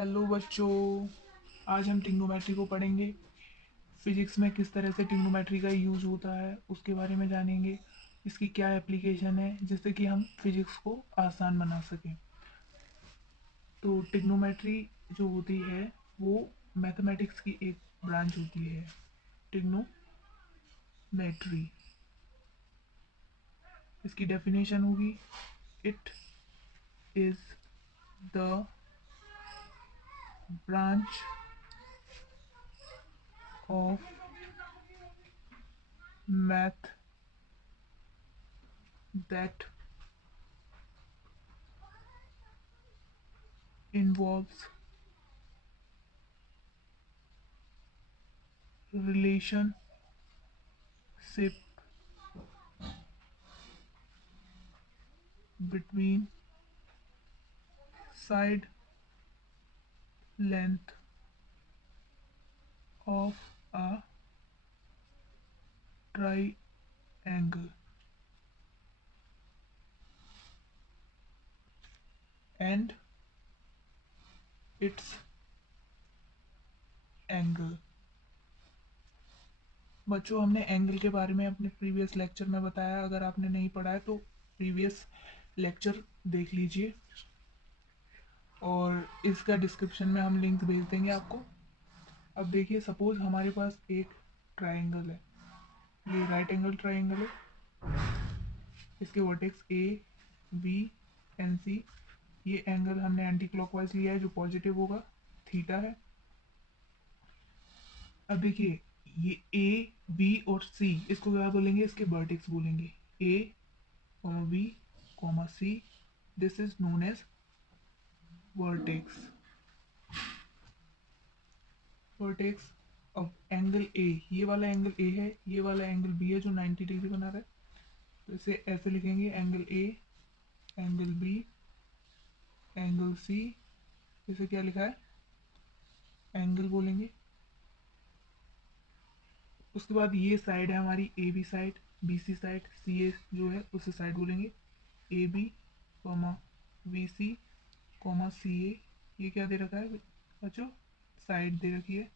Hello बच्चों। आज हम ट्रिग्नोमेट्री को पढ़ेंगे। फिजिक्स में किस तरह से ट्रिग्नोमेट्री का यूज होता है उसके बारे में जानेंगे। इसकी क्या एप्लीकेशन है जिससे कि हम फिजिक्स को आसान बना सकें। तो ट्रिग्नोमेट्री जो होती है वो मैथमेटिक्स की एक ब्रांच होती है। ट्रिग्नोमेट्री, इसकी डेफिनेशन होगी, it is the branch of math that involves relationship between side length of a triangle and its angle। बच्चों, हमने एंगल के बारे में अपने प्रीवियस लेक्चर में बताया। अगर आपने नहीं पढ़ा है तो प्रीवियस लेक्चर देख लीजिए और इसका डिस्क्रिप्शन में हम लिंक भेज देंगे आपको। अब देखिए, सपोज हमारे पास एक ट्राइंगल है, ये राइट एंगल ट्राइंगल है। इसके वर्टेक्स ए बी एंड सी। ये एंगल हमने एंटी क्लॉकवाइज लिया है जो पॉजिटिव होगा, थीटा है। अब देखिए, ये ए बी और सी, इसको क्या बोलेंगे? इसके वर्टेक्स बोलेंगे। A comma B comma C, this is known as vertex. Vertex of angle A, ये वाला एंगल ए है, ये वाला एंगल बी है जो 90 डिग्री बना रहा है। तो इसे ऐसे लिखेंगे, angle A, angle B, angle C. इसे क्या लिखा है? एंगल बोलेंगे। उसके बाद ये साइड है हमारी A B side, B C side, C A जो है उसे साइड बोलेंगे। A B comma B C comma C A, ये क्या दे रखा है बच्चों? साइड दे रखी है।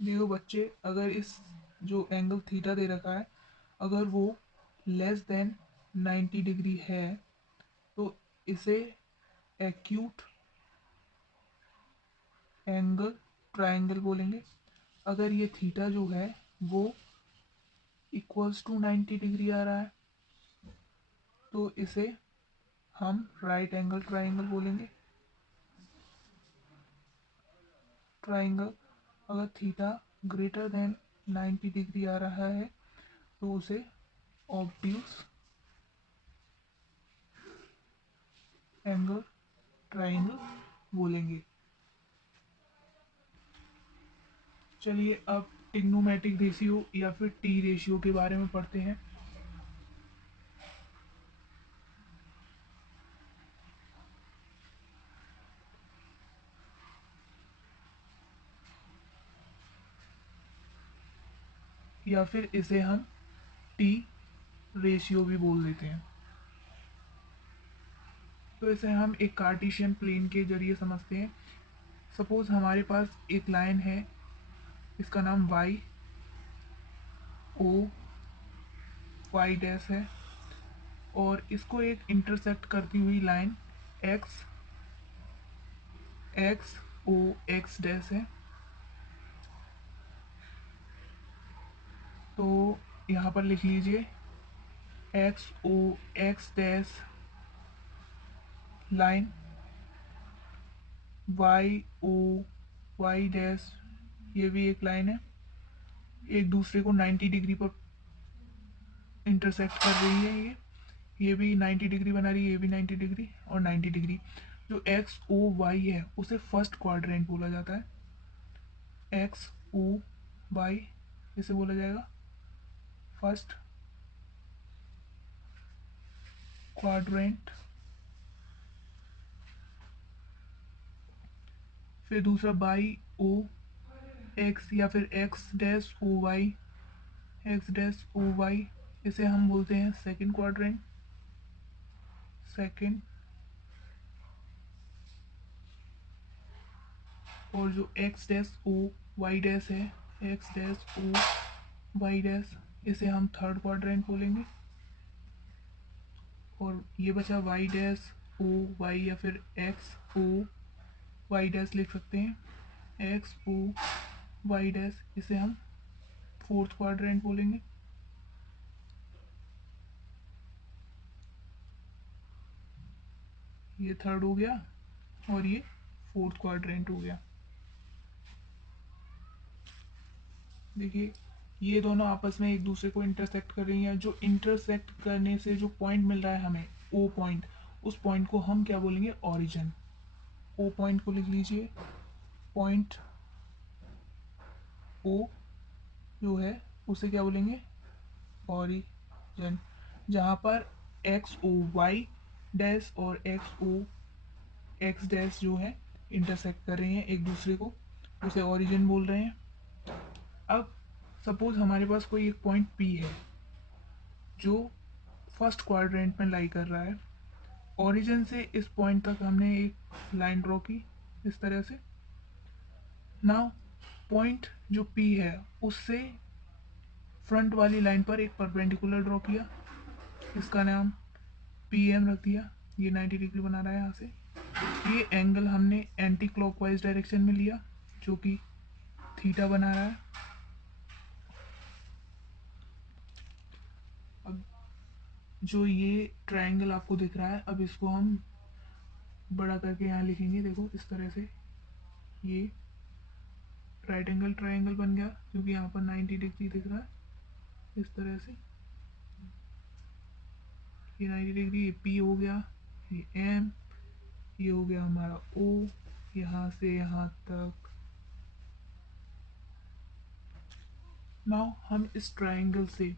देखो बच्चे, अगर इस जो एंगल थीटा दे रखा है, अगर वो लेस देन 90 डिग्री है तो इसे एक्यूट एंगल ट्रायंगल बोलेंगे। अगर ये थीटा जो है वो इक्वल्स टू 90 डिग्री आ रहा है तो इसे हम राइट एंगल ट्रायंगल बोलेंगे। ट्रायंगल, अगर थीटा ग्रेटर देन 90 डिग्री आ रहा है तो उसे ऑब्ट्यूस एंगल ट्रायंगल बोलेंगे। चलिए अब ट्रिग्नोमेट्रिक रेशियो या फिर टी रेशियो के बारे में पढ़ते हैं। या फिर इसे हम टी रेशियो भी बोल देते हैं। तो इसे हम एक कार्टेशियन प्लेन के जरिए समझते हैं। सपोज हमारे पास एक लाइन है, इसका नाम वाई ओ वाई डैश है, और इसको एक इंटरसेक्ट करती हुई line X X O X dash है। तो यहाँ पर लिख लीजिए X O X dash line Y O Y dash, ये भी एक लाइन है, एक दूसरे को 90 डिग्री पर इंटरसेक्ट कर रही है। ये भी 90 डिग्री बना रही है, ये भी 90 डिग्री और 90 डिग्री। जो एक्स ओ वाई है उसे फर्स्ट क्वाड्रेंट बोला जाता है। एक्स ओ वाई, इसे बोला जाएगा फर्स्ट क्वाड्रेंट। फिर दूसरा बाई ओ एक्स या फिर X dash O Y, X dash O Y, इसे हम बोलते हैं सेकंड क्वाड्रेंट, सेकंड और जो X dash O Y dash है, X dash O Y dash, इसे हम थर्ड क्वाड्रेंट बोलेंगे। और ये बचा वाई डैश ओ वाई या फिर एक्स ओ वाई डैश लिख सकते हैं, एक्स ओ वाई डैश, इसे हम फोर्थ क्वाड्रेंट बोलेंगे। ये थर्ड हो गया और ये फोर्थ क्वाड्रेंट हो गया। देखिए ये दोनों आपस में एक दूसरे को इंटरसेक्ट कर रही हैं। जो इंटरसेक्ट करने से जो पॉइंट मिल रहा है हमें, ओ पॉइंट, उस पॉइंट को हम क्या बोलेंगे, ओरिजिन। ओ पॉइंट को लिख लीजिए, पॉइंट ओ जो है उसे क्या बोलेंगे, ओरिजिन। जहाँ पर एक्स ओ वाई डैश और एक्स ओ एक्स डैश जो है इंटरसेक्ट कर रही हैं एक दूसरे को, उसे ओरिजिन बोल रहे हैं। अब सपोज हमारे पास कोई एक पॉइंट पी है जो फर्स्ट क्वाड्रेंट में लाई कर रहा है। ओरिजिन से इस पॉइंट तक हमने एक लाइन ड्रॉ की इस तरह से। नाउ पॉइंट जो पी है उससे फ्रंट वाली लाइन पर एक परपेंडिकुलर ड्रॉ किया, इसका नाम पी एम रख दिया। ये 90 डिग्री बना रहा है यहाँ से। ये एंगल हमने एंटी क्लॉकवाइज डायरेक्शन में लिया जो कि थीटा बना रहा है। अब जो ये ट्रायंगल आपको दिख रहा है, अब इसको हम बड़ा करके यहाँ लिखेंगे। देखो इस तरह से ये राइट एंगल ट्रायंगल बन गया क्योंकि यहाँ पर 90 डिग्री दिख रहा है इस तरह से। ये 90 डिग्री, ये पी हो गया, ये एम, ये हो गया हमारा ओ, यहाँ से यहाँ तक। नाउ हम इस ट्रायंगल से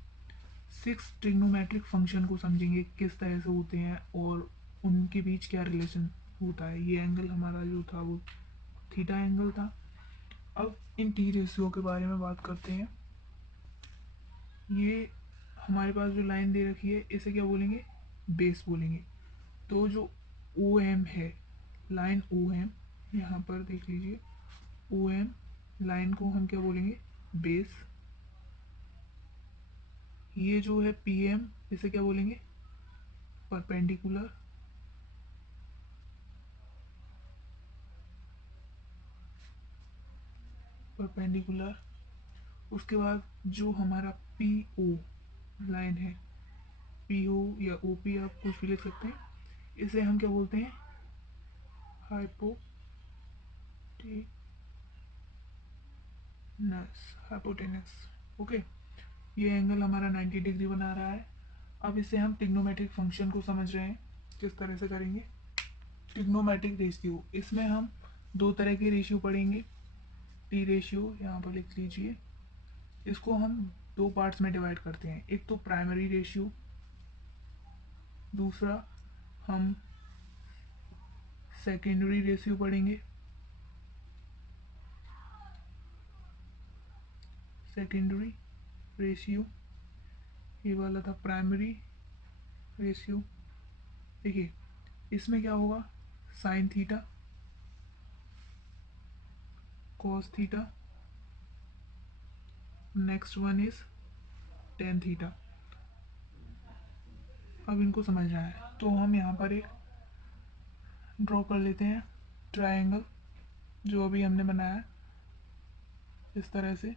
6 ट्रिग्नोमेट्रिक फंक्शन को समझेंगे किस तरह से होते हैं और उनके बीच क्या रिलेशन होता है। ये एंगल हमारा जो था वो थीटा एंगल था। अब इन टी रेशियो के बारे में बात करते हैं। ये हमारे पास जो लाइन दे रखी है इसे क्या बोलेंगे, बेस बोलेंगे। तो जो ओ एम है, लाइन ओ एम, यहाँ पर देख लीजिए ओ एम लाइन को हम क्या बोलेंगे, बेस। ये जो है पी एम, इसे क्या बोलेंगे, परपेंडिकुलर। परपेंडिकुलर। उसके बाद जो हमारा पी ओ लाइन है, पी ओ या ओ पी आप कुछ भी लिख सकते हैं, इसे हम क्या बोलते हैं, हाइपोटेनस। ओके, ये एंगल हमारा 90 डिग्री बना रहा है। अब इसे हम ट्रिग्नोमेट्रिक फंक्शन को समझ रहे हैं, किस तरह से करेंगे। ट्रिग्नोमेट्रिक रेशियो, इसमें हम दो तरह के रेशियो पढ़ेंगे। टी रेशियो यहाँ पर लिख लीजिए। इसको हम दो पार्ट्स में डिवाइड करते हैं, एक तो प्राइमरी रेशियो, दूसरा हम सेकेंडरी रेशियो पढ़ेंगे। सेकेंडरी रेशियो, ये वाला था प्राइमरी रेशियो। देखिए इसमें क्या होगा, sine theta, cos theta, next one is tan theta. अब इनको समझना है तो हम यहाँ पर एक ड्रॉ कर लेते हैं ट्रायंगल जो अभी हमने बनाया है इस तरह से।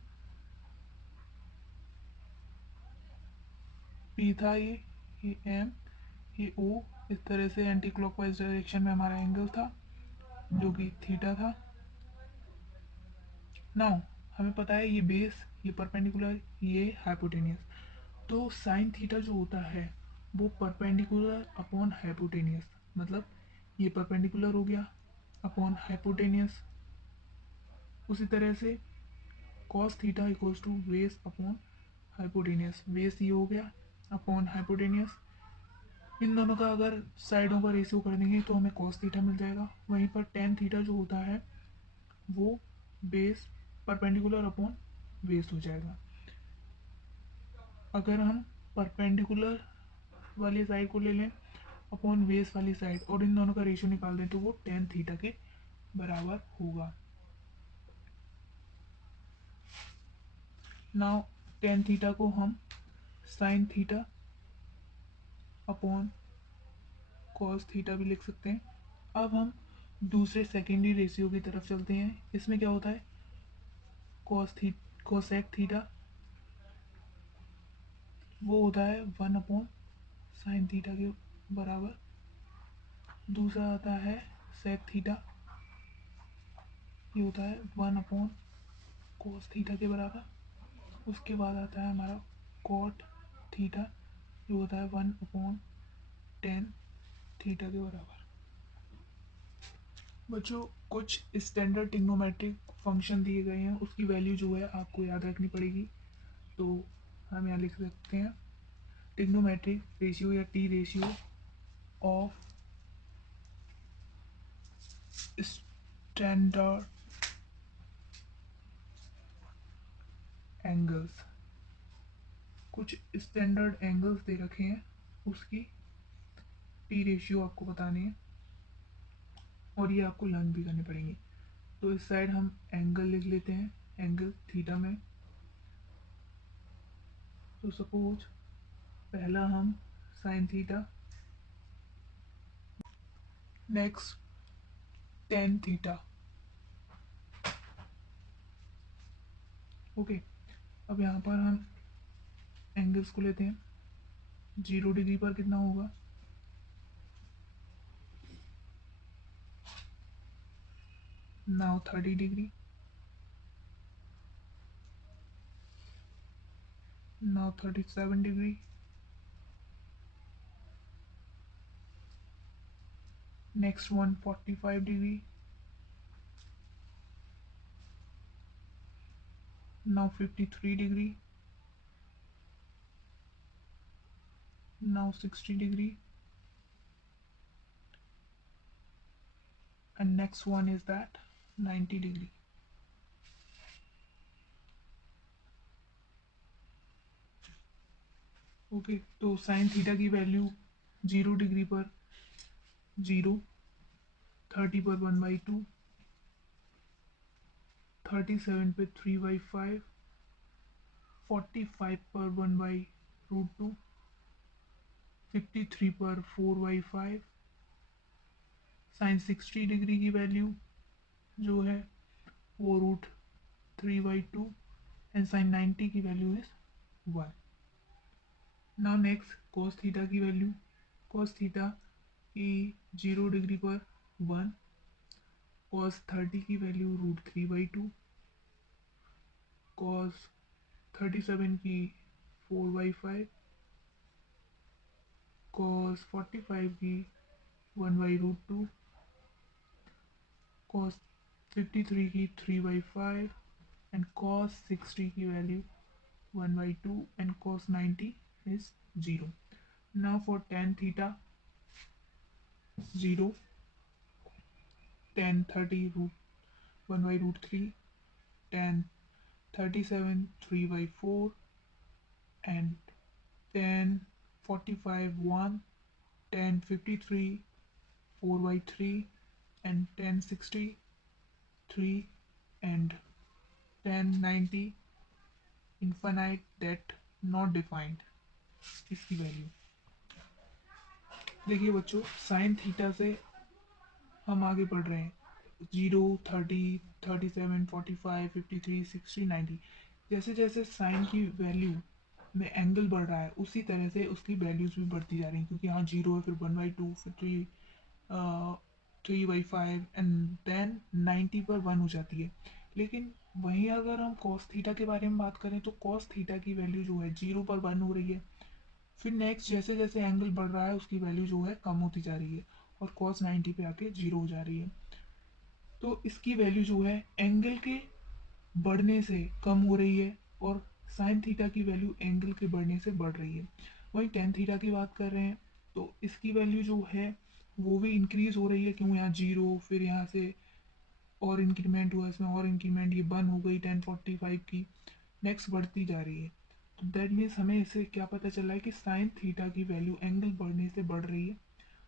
पी था ये एम, ये ओ, इस तरह से एंटी क्लॉकवाइज डायरेक्शन में हमारा एंगल था जो कि थीटा था। नाउ हमें पता है ये बेस, ये परपेंडिकुलर, ये हाइपोटेनियस। तो साइन थीटा जो होता है वो परपेंडिकुलर अपॉन हाइपोटेनियस, मतलब ये परपेंडिकुलर हो गया अपॉन हाइपोटेनियस। उसी तरह से cos theta equals to base upon hypotenuse, base ये हो गया अपॉन हाइपोटेनियस। इन दोनों का अगर साइडों का रेशियो कर देंगे तो हमें कॉस थीटा मिल जाएगा। वहीं पर टेन थीटा जो होता है वो बेस परपेंडिकुलर अपॉन बेस हो जाएगा। अगर हम परपेंडिकुलर वाली साइड को ले लें अपॉन बेस वाली साइड और इन दोनों का रेशियो निकाल दें तो वो टेन थीटा के बराबर होगा। नाउ टेन थीटा को हम sine theta upon cos theta भी लिख सकते हैं। अब हम दूसरे सेकेंडरी रेशियो की तरफ चलते हैं। इसमें क्या होता है, कोसेक थीटा वो होता है 1 अपॉन साइन थीटा के बराबर। दूसरा आता है सेक थीटा, ये होता है 1 अपॉन कोस थीटा के बराबर। उसके बाद आता है हमारा कॉट थीटा, ये होता है 1/10 थीटा के बराबर। बच्चों कुछ स्टैंडर्ड ट्रिग्नोमेट्रिक फंक्शन दिए गए हैं, उसकी वैल्यू जो है आपको याद रखनी पड़ेगी। तो हम यहाँ लिख सकते हैं ट्रिग्नोमेट्रिक रेशियो या T ratio of standard angles. कुछ स्टैंडर्ड एंगल्स दे रखे हैं, उसकी टी रेशियो आपको बतानी है और ये आपको लर्न भी करनी पड़ेंगी। तो इस साइड हम एंगल लिख लेते हैं, एंगल थीटा में। तो सपोज पहला हम sine theta, next tan theta. Okay, अब यहाँ पर हम एंगल्स को लेते हैं। 0 डिग्री पर कितना होगा, now 30 degree, now 37 degree, next one 45 degree, now 53 degree, now 60 degree, and next one is that 90 degree. Okay, तो साइन थीटा की वैल्यू 0 डिग्री पर 0, 30 पर 1/2, 37 पे 3/5, 45 पर 1/√2, 53 पर 4/5। साइन 60 डिग्री की वैल्यू जो है वो √3/2 एंड साइन 90 की value is 1। Now next cos theta की वैल्यू, कॉस थीटा की 0 डिग्री पर 1, कॉस 30 की वैल्यू √3/2, कॉस 37 की 4/5, कॉस 45 की 1/√2, कॉस 53 की 3/5 एंड कॉस 60 की value 1/2 and cos 90 is 0. Now for tan theta 0, tan 30 1/√3, tan 37 3/4 and tan 45 1, tan 53 4/3 and tan 60 3 and tan 90 infinite that not defined। इसकी value देखिए बच्चों, साइन थीटा से हम आगे बढ़ रहे हैं। 0 30 37 45 53 60 90, जैसे जैसे साइन की वैल्यू में एंगल बढ़ रहा है उसी तरह से उसकी वैल्यूज भी बढ़ती जा रही हैं, क्योंकि यहाँ 0 है, फिर 1/2, फिर 3/5 एंड देन 90 पर 1 हो जाती है। लेकिन वहीं अगर हम कॉस थीटा के बारे में बात करें तो कॉस थीटा की वैल्यू जो है 0 पर 1 हो रही है, फिर नेक्स्ट जैसे जैसे एंगल बढ़ रहा है उसकी वैल्यू जो है कम होती जा रही है और कॉस 90 पे आके 0 हो जा रही है। तो इसकी वैल्यू जो है एंगल के बढ़ने से कम हो रही है और साइन थीटा की वैल्यू एंगल के बढ़ने से बढ़ रही है। वहीं टेन थीटा की बात कर रहे हैं तो इसकी वैल्यू जो है वो भी इंक्रीज हो रही है, क्यों, यहाँ 0, फिर यहाँ से और इंक्रीमेंट हुआ, इसमें और इंक्रीमेंट, ये 1 हो गई 1045 की, नेक्स्ट बढ़ती जा रही है। तो दैट मीन्स हमें इससे क्या पता चल रहा है कि साइन थीटा की वैल्यू एंगल बढ़ने से बढ़ रही है,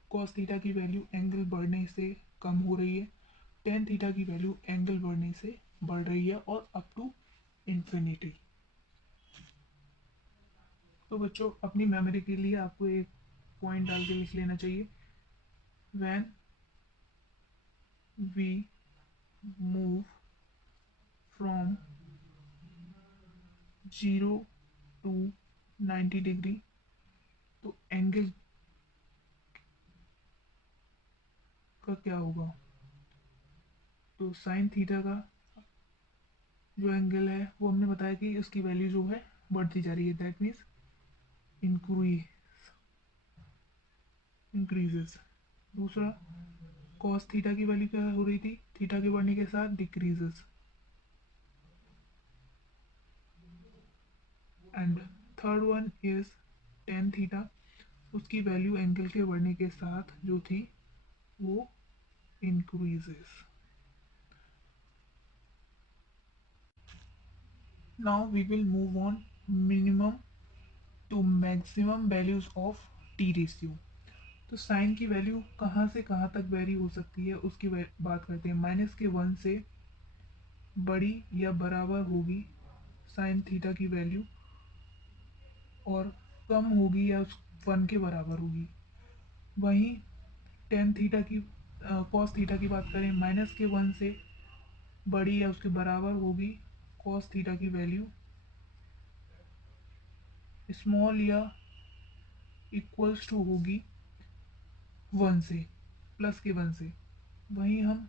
कॉस थीटा की वैल्यू एंगल बढ़ने से कम हो रही है, टेन थीटा की वैल्यू एंगल बढ़ने से बढ़ रही है और अप टू इन्फिनिटी। तो बच्चों अपनी मेमोरी के लिए आपको एक पॉइंट डाल के लिख लेना चाहिए, when we move from 0 to 90 degree तो एंगल का क्या होगा। तो साइन थीटा का जो एंगल है वो हमने बताया कि उसकी वैल्यू जो है बढ़ती जा रही है, दैट मीन्स इंक्रीजेस। दूसरा कॉस थीटा की वैल्यू क्या हो रही थी, थीटा के बढ़ने के साथ decreases. And third one is tan theta, उसकी वैल्यू एंगल के बढ़ने के साथ जो थी वो increases. Now we will move on minimum to maximum values of T ratio. तो साइन की वैल्यू कहाँ से कहाँ तक वेरी हो सकती है उसकी बात करते हैं। -1 से बड़ी या बराबर होगी साइन थीटा की वैल्यू, और कम होगी या उस 1 के बराबर होगी। वहीं टेन थीटा की कॉस थीटा की बात करें, -1 से बड़ी या उसके बराबर होगी कॉस थीटा की वैल्यू, स्मॉल या इक्वल्स टू होगी 1 से, +1 से। वहीं हम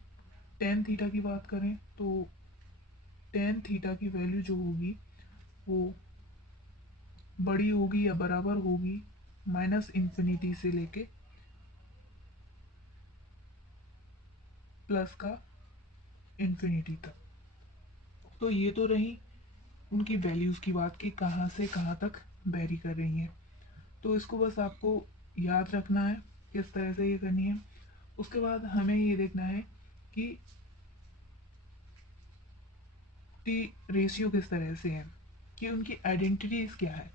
टेन थीटा की बात करें तो टेन थीटा की वैल्यू जो होगी वो बड़ी होगी या बराबर होगी -∞ से लेके प्लस का इन्फिनिटी तक। तो ये तो रही उनकी वैल्यूज़ की बात कि कहाँ से कहाँ तक वेरी कर रही हैं। तो इसको बस आपको याद रखना है किस तरह से ये करनी है। उसके बाद हमें ये देखना है कि टी रेशियो किस तरह से है, कि उनकी आइडेंटिटीज़ क्या है।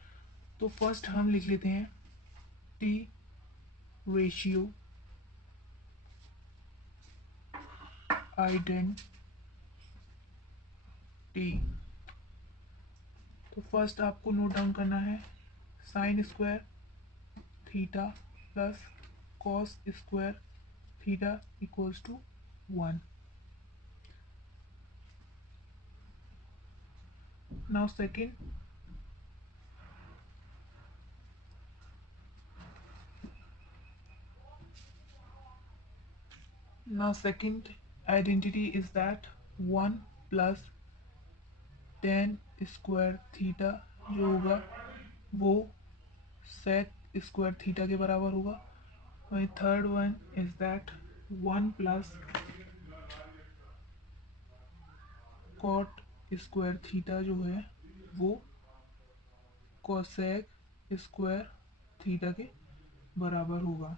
तो फर्स्ट हम लिख लेते हैं टी रेशियो आइडेंटिटी। तो फर्स्ट आपको नोट डाउन करना है sine square theta plus cos square theta equals to 1। Now second, identity is that 1 plus tan square theta जो होगा वो सेक स्क्वायर थीटा के बराबर होगा। वही third one is that 1 plus cot square theta जो है वो कोसेक स्क्वायर थीटा के बराबर होगा।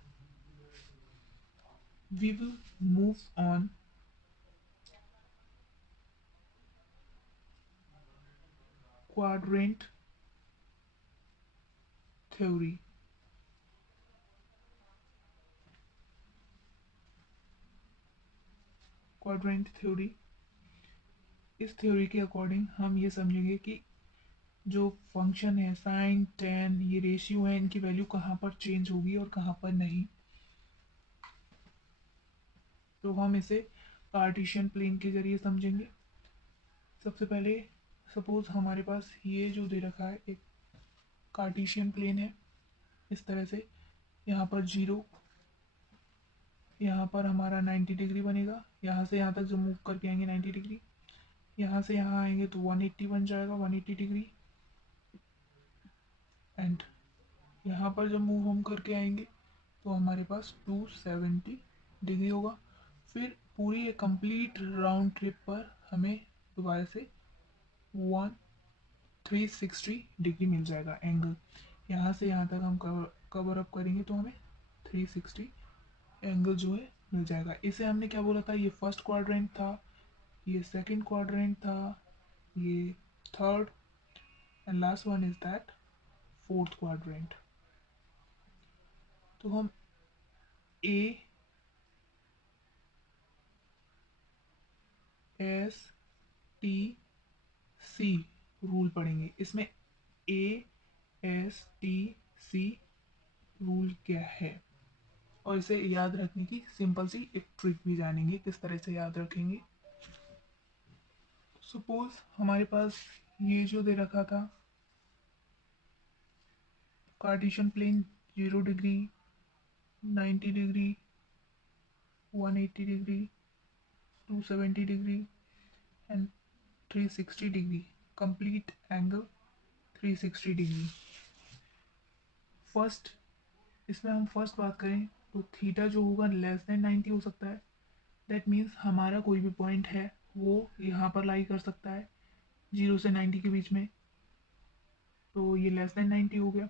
We will move on quadrant theory. Quadrant theory, इस थ्योरी के अकॉर्डिंग हम ये समझेंगे कि जो फंक्शन है साइन टेन ये रेशियो है, इनकी वैल्यू कहाँ पर चेंज होगी और कहाँ पर नहीं। तो हम इसे कार्टेशियन प्लेन के जरिए समझेंगे। सबसे पहले सपोज हमारे पास ये जो दे रखा है एक कार्टेशियन प्लेन है इस तरह से, यहाँ पर 0, यहाँ पर हमारा 90 डिग्री बनेगा। यहाँ से यहाँ तक जब मूव करके आएंगे 90 डिग्री, यहाँ से यहाँ आएंगे तो 180 बन जाएगा, 180 डिग्री। एंड यहाँ पर जब मूव हम करके आएंगे तो हमारे पास 270 डिग्री होगा। फिर पूरी एक कंप्लीट राउंड ट्रिप पर हमें दोबारा से 360 डिग्री मिल जाएगा एंगल। यहाँ से यहाँ तक हम कवर अप करेंगे तो हमें 360 एंगल जो है मिल जाएगा। इसे हमने क्या बोला था, ये फर्स्ट क्वाड्रेंट था, ये सेकंड क्वाड्रेंट था, ये third, and last one is that fourth quadrant. तो हम A S T C rule पढ़ेंगे। इसमें A S T C rule क्या है, और इसे याद रखने की सिंपल सी एक ट्रिक भी जानेंगे किस तरह से याद रखेंगे। सपोज हमारे पास ये जो दे रखा था Cartesian plane 0 degree, 90 degree, 180 degree, 270 degree and 360 degree, complete angle 360 degree. First इसमें हम फर्स्ट बात करें तो थीटा जो होगा लेस देन 90 हो सकता है। दैट मीन्स हमारा कोई भी पॉइंट है वो यहाँ पर लाई कर सकता है 0 से 90 के बीच में, तो ये लेस देन 90 हो गया।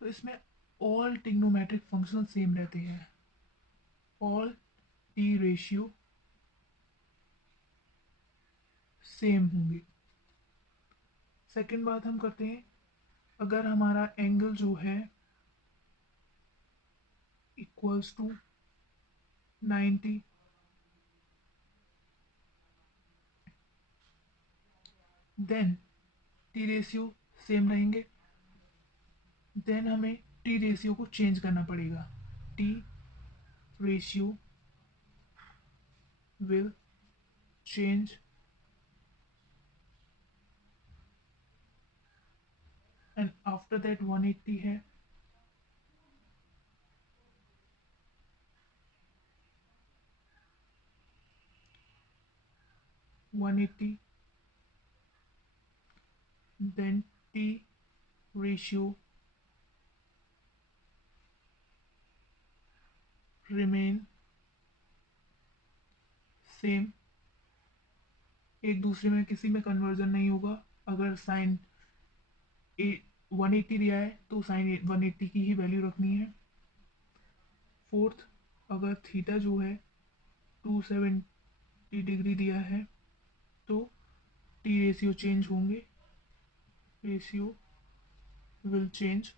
तो इसमें ऑल ट्रिग्नोमेट्रिक फंक्शन सेम रहते हैं, ऑल टी रेशियो सेम होंगे। सेकंड बात हम करते हैं, अगर हमारा एंगल जो है equals to 90, then T ratio same रहेंगे। देन हमें टी रेशियो को चेंज करना पड़ेगा, T ratio will change and after that 180 है, 180, then T ratio remain same, एक दूसरे में किसी में कन्वर्जन नहीं होगा। अगर साइन 180 दिया है तो साइन 180 की ही वैल्यू रखनी है। फोर्थ, अगर थीटा जो है 270 डिग्री दिया है तो टी रेशियो चेंज होंगे, ratio will change.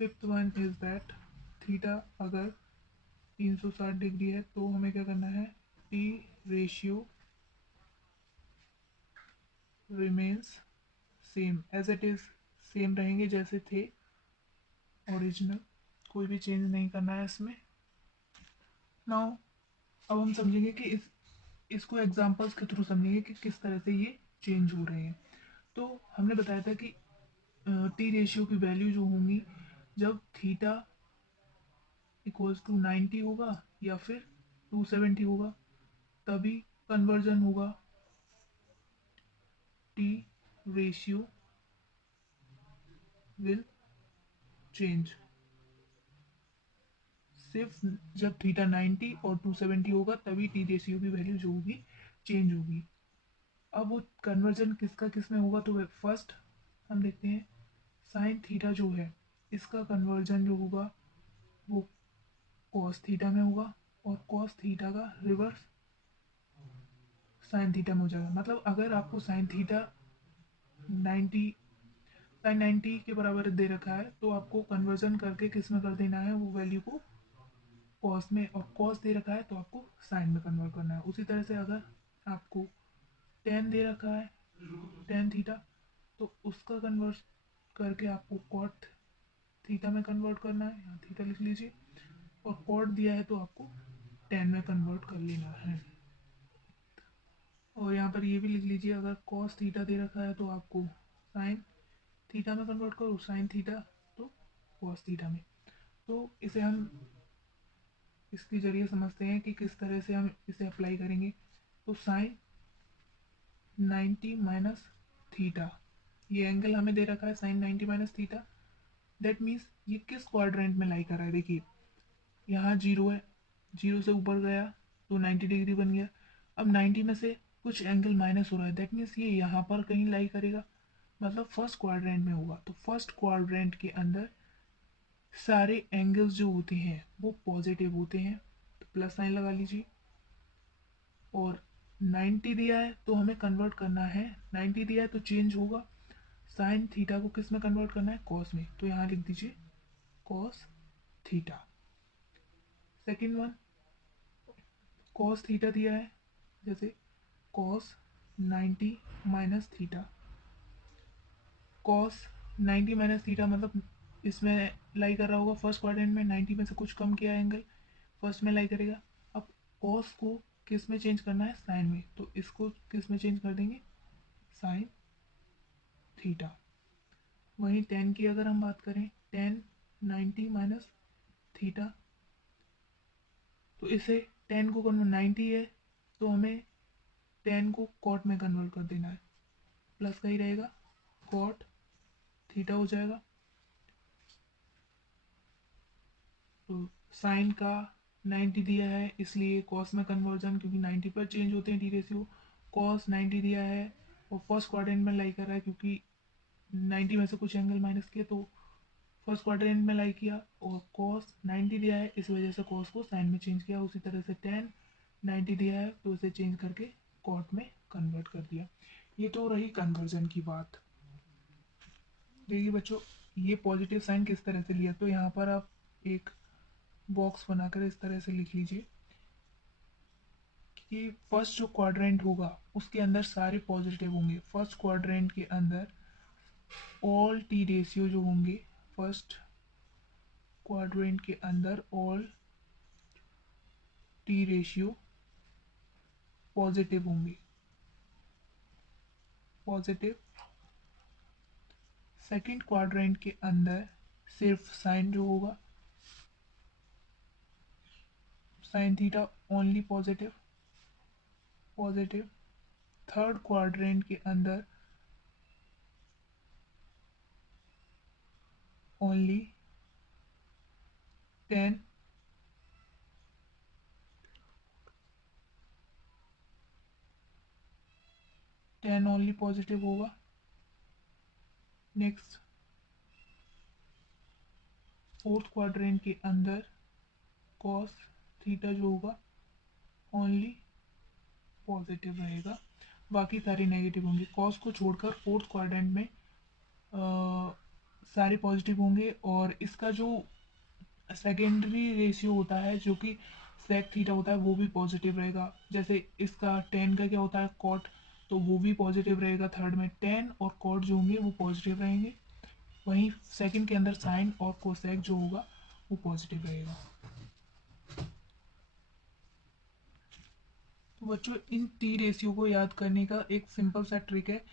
Fifth one is that theta अगर 360 डिग्री है तो हमें क्या करना है, T ratio remains same as it is, same रहेंगे जैसे थे ओरिजिनल, कोई भी चेंज नहीं करना है इसमें। नाउ अब हम समझेंगे कि इसको एग्जांपल्स के थ्रू समझेंगे कि किस तरह से ये चेंज हो रहे हैं। तो हमने बताया था कि टी रेशियो की वैल्यू जो होंगी जब थीटा इक्वल्स टू 90 होगा या फिर 270 होगा तभी कन्वर्जन होगा, टी रेशियो विल चेंज। सिर्फ जब थीटा 90 और 270 होगा तभी टी रेशियो की वैल्यू जो होगी चेंज होगी। अब वो कन्वर्जन किसका किस में होगा, तो फर्स्ट हम देखते हैं साइन थीटा जो है इसका कन्वर्जन जो होगा वो कॉस थीटा में होगा, और कॉस थीटा का रिवर्स साइन थीटा में हो जाएगा। मतलब अगर आपको साइन थीटा 90 साइन 90 के बराबर दे रखा है तो आपको कन्वर्जन करके किस में कर देना है, वो वैल्यू को कॉस में, और कॉस दे रखा है तो आपको साइन में कन्वर्ट करना है। उसी तरह से अगर आपको टेन दे रखा है, टेन थीटा, तो उसका कन्वर्ट करके आपको कॉट थीटा में कन्वर्ट करना है, यहाँ थीटा लिख लीजिए, और कॉट दिया है तो आपको टेन में कन्वर्ट कर लेना है। और यहाँ पर ये भी लिख लीजिए, अगर कॉस थीटा दे रखा है तो आपको साइन थीटा में कन्वर्ट करो, साइन थीटा तो कॉस थीटा में। तो इसे हम इसके जरिए समझते हैं कि किस तरह से हम इसे अप्लाई करेंगे। तो साइन 90 माइनस थीटा, ये एंगल हमें दे रखा है sine 90 minus theta. That means ये किस क्वाड्रेंट में लाई कर रहा है, देखिए यहाँ जीरो है, जीरो से ऊपर गया तो 90 डिग्री बन गया। अब 90 में से कुछ एंगल माइनस हो रहा है, दैट मीन्स ये यहाँ पर कहीं लाई करेगा, मतलब फर्स्ट क्वाड्रेंट में होगा। तो फर्स्ट क्वाड्रेंट के अंदर सारे एंगल्स जो होते हैं वो पॉजिटिव होते हैं, तो प्लस साइन लगा लीजिए। और 90 दिया है तो हमें कन्वर्ट करना है, 90 दिया है तो चेंज होगा, साइन थीटा को किस में कन्वर्ट करना है, कॉस में, तो यहाँ लिख दीजिए cos theta. Second one, cos theta दिया है, जैसे cos 90 minus theta, cos 90 minus theta मतलब इसमें लाई कर रहा होगा फर्स्ट क्वाड्रेंट में, 90 में से कुछ कम किया एंगल फर्स्ट में लाई करेगा। अब कॉस को किस में चेंज करना है, साइन में, तो इसको किस में चेंज कर देंगे, साइन थीटा। वहीं टेन की अगर हम बात करें, टेन 90 माइनस थीटा, तो इसे टेन को कन्वर्ट 90 है तो हमें टेन को कॉट में कन्वर्ट कर देना है, प्लस का ही रहेगा, कॉट थीटा हो जाएगा। तो साइन का 90 दिया है इसलिए कॉस में कन्वर्जन, क्योंकि 90 पर चेंज होते हैं टी रेशियो, कॉस 90 दिया है और फर्स्ट क्वाड्रेंट में लाई कर रहा है, क्योंकि 90 में से कुछ एंगल माइनस किया तो फर्स्ट क्वाड्रेंट में लाई किया, और कॉस 90 दिया है इस वजह से कॉस को साइन में चेंज किया। उसी तरह से टेन 90 दिया है तो उसे चेंज करके कॉट में कन्वर्ट कर दिया। ये तो रही कन्वर्जन की बात। देखिए बच्चों, ये पॉजिटिव साइन किस तरह से लिया, तो यहाँ पर आप एक बॉक्स बनाकर इस तरह से लिख लीजिए कि फर्स्ट जो क्वाड्रेंट होगा उसके अंदर सारे पॉजिटिव होंगे। फर्स्ट क्वाड्रेंट के अंदर ऑल टी रेशियो जो होंगे, फर्स्ट क्वाड्रेंट के अंदर ऑल टी रेशियो पॉजिटिव होंगे, पॉजिटिव। सेकंड क्वाड्रेंट के अंदर सिर्फ साइन जो होगा, sine theta only positive, positive. Third quadrant के अंदर only ten, ten only positive होगा। नेक्स्ट फोर्थ क्वाड्रेंट के अंदर कॉस थीटा जो होगा ओनली पॉजिटिव रहेगा, बाकी सारे नेगेटिव होंगे। कॉस को छोड़कर फोर्थ क्वाड्रेंट में सारे पॉजिटिव होंगे, और इसका जो सेकेंडरी रेशियो होता है जो कि सेक थीटा होता है वो भी पॉजिटिव रहेगा। जैसे इसका टेन का क्या होता है, कॉट, तो वो भी पॉजिटिव रहेगा। थर्ड में टेन और कॉट जो होंगे वो पॉजिटिव रहेंगे, वहीं सेकंड के अंदर साइन और कोसेक जो होगा वो पॉजिटिव रहेगा। तो बच्चों, इन टी रेशियो को याद करने का एक सिंपल सा ट्रिक है,